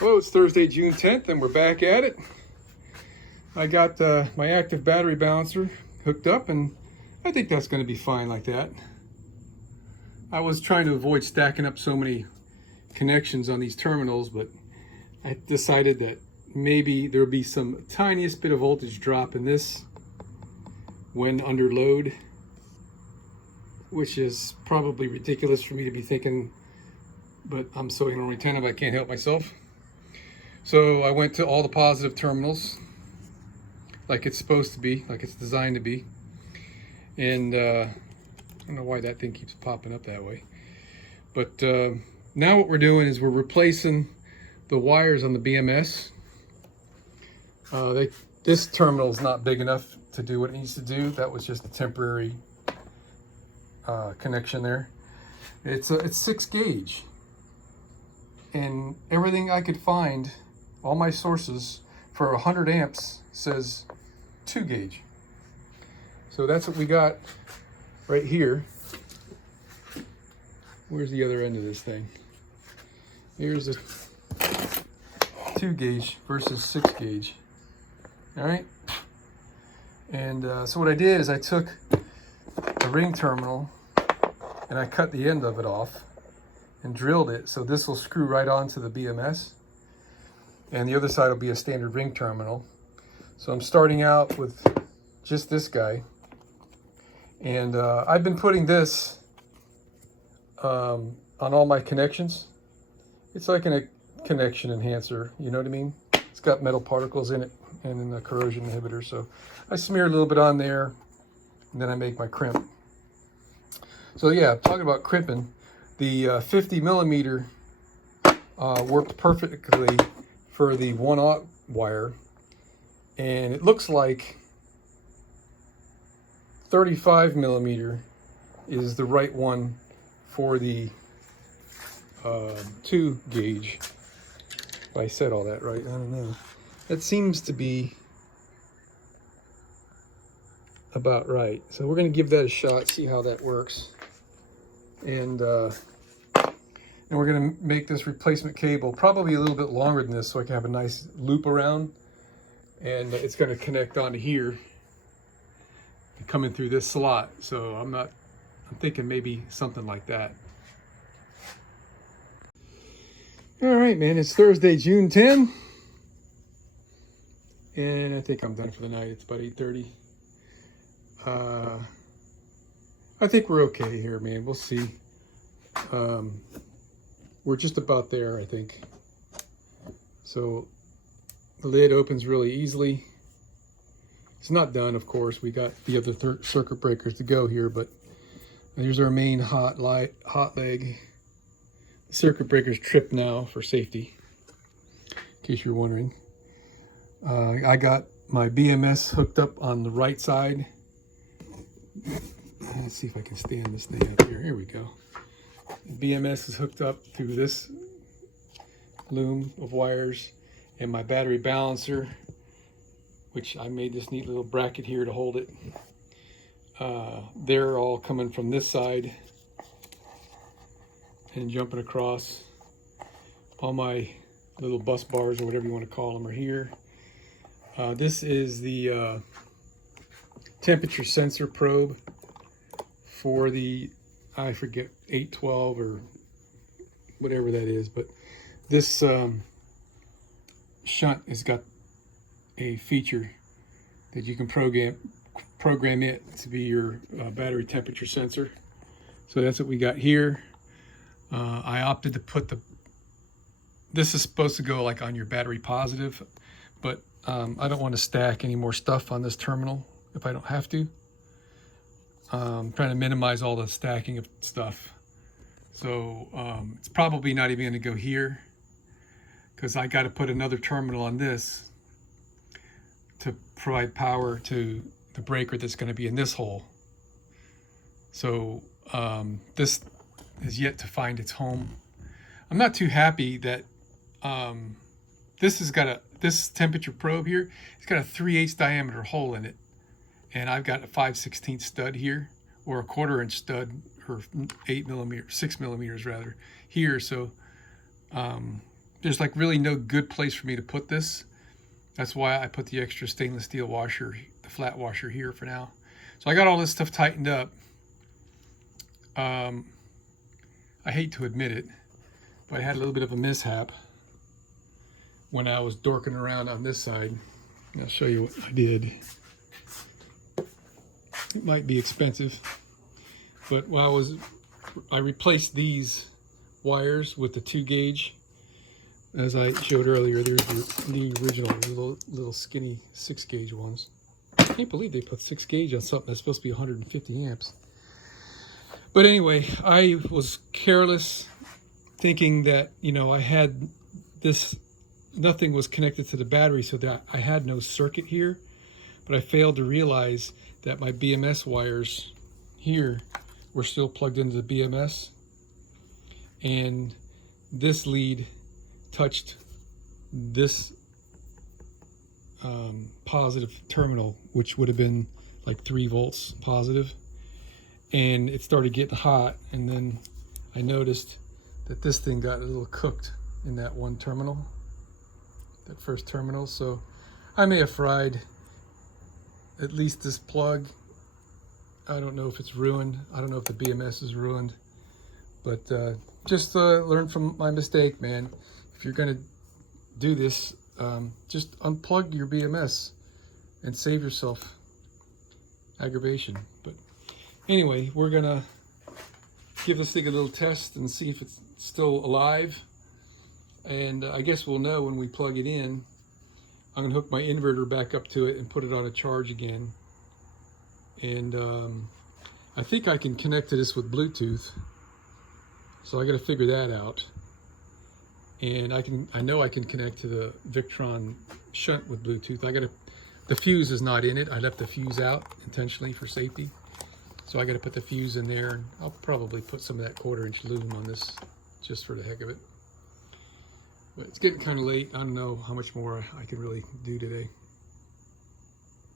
Well, it's Thursday, June 10th, and we're back at it. I got my active battery balancer hooked up, and I think that's going to be fine like that. I was trying to avoid stacking up so many connections on these terminals, but I decided that maybe there would be some tiniest bit of voltage drop in this when under load, which is probably ridiculous for me to be thinking, but I'm so ignorantly attentive I can't help myself. So I went to all the positive terminals, like it's supposed to be, like it's designed to be. And I don't know why that thing keeps popping up that way. But now what we're doing is we're replacing the wires on the BMS. This terminal is not big enough to do what it needs to do. That was just a temporary connection there. It's 6 gauge. And everything I could find, all my sources for 100 amps says 2 gauge. So that's what we got right here. Where's the other end of this thing? Here's a 2 gauge versus 6 gauge. All right. And so what I did is I took the ring terminal and I cut the end of it off and drilled it. So this will screw right onto the BMS. And the other side will be a standard ring terminal. So I'm starting out with just this guy. And I've been putting this on all my connections. It's like a connection enhancer, you know what I mean? It's got metal particles in it and a corrosion inhibitor. So I smear a little bit on there and then I make my crimp. So yeah, talking about crimping, the 50 millimeter worked perfectly for the 1/0 wire, and it looks like 35 millimeter is the right one for the 2 gauge. If I said all that right, I don't know. That seems to be about right. So we're going to give that a shot, see how that works. And we're going to make this replacement cable probably a little bit longer than this so I can have a nice loop around. And it's going to connect onto here, coming through this slot. So I'm thinking maybe something like that. All right, man, it's Thursday, June 10. And I think I'm done for the night. It's about 8:30. I think we're okay here, man. We'll see. We're just about there, I think. So the lid opens really easily. It's not done, of course. We got the other circuit breakers to go here, but here's our main hot leg. The circuit breaker's tripped now for safety, in case you're wondering. I got my BMS hooked up on the right side. Let's see if I can stand this thing up here. Here we go. BMS is hooked up through this loom of wires, and my battery balancer, which I made this neat little bracket here to hold it. They're all coming from this side and jumping across. All my little bus bars, or whatever you want to call them, are here. This is the temperature sensor probe for the, I forget, 812 or whatever that is, but this shunt has got a feature that you can program it to be your battery temperature sensor. So that's what we got here. I opted to put this is supposed to go like on your battery positive, but I don't want to stack any more stuff on this terminal if I don't have to. I'm trying to minimize all the stacking of stuff. So it's probably not even going to go here, because I got to put another terminal on this to provide power to the breaker that's going to be in this hole. So this is yet to find its home. I'm not too happy that this temperature probe here, it's got a 3/8 diameter hole in it, and I've got a 5/16 stud here, or a 1/4 inch stud, or 6 millimeters rather, here. So there's like really no good place for me to put this. That's why I put the extra stainless steel washer, the flat washer here for now. So I got all this stuff tightened up. I hate to admit it, but I had a little bit of a mishap when I was dorking around on this side. I'll show you what I did. It might be expensive, but while I replaced these wires with the 2 gauge. As I showed earlier, there's the original little skinny 6 gauge ones. I can't believe they put 6 gauge on something that's supposed to be 150 amps. But anyway, I was careless, thinking that, you know, I had this, nothing was connected to the battery, so that I had no circuit here. But I failed to realize that my BMS wires here were still plugged into the BMS, and this lead touched this positive terminal, which would have been like 3 volts positive, and it started getting hot. And then I noticed that this thing got a little cooked in that one terminal, that first terminal. So I may have fried at least this plug. I don't know if it's ruined. I don't know if the BMS is ruined, but just learn from my mistake, man. If you're gonna do this, just unplug your BMS and save yourself aggravation. But anyway, we're gonna give this thing a little test and see if it's still alive. And I guess we'll know when we plug it in. I'm gonna hook my inverter back up to it and put it on a charge again. And I think I can connect to this with Bluetooth. So I gotta figure that out. And I know I can connect to the Victron shunt with Bluetooth. The fuse is not in it. I left the fuse out intentionally for safety. So I gotta put the fuse in there, and I'll probably put some of that 1/4-inch lume on this just for the heck of it. But it's getting kind of late. I don't know how much more I can really do today.